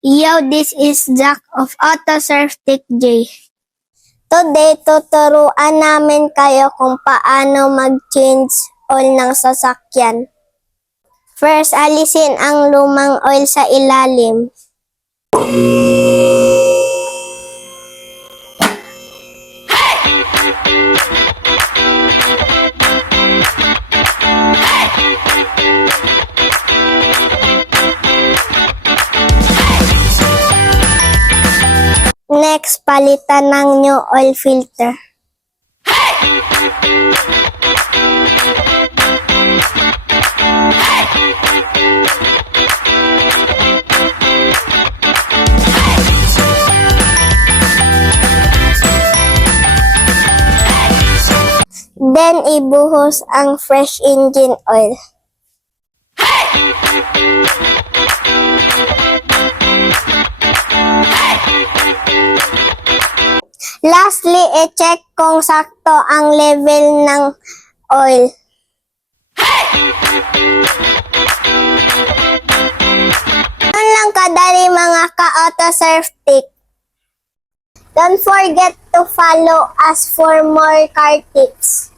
Yo, this is Jack of AutoSurf Tech J. Today, tuturuan namin kayo kung paano mag-change oil ng sasakyan. First, alisin ang lumang oil sa ilalim. Next, palitan ng new oil filter. Then, ibuhos ang fresh engine oil. Lastly, i-check kung sakto ang level ng oil. Ganun lang kadali mga ka-AutoSurf Tech. Don't forget to follow us for more car tips.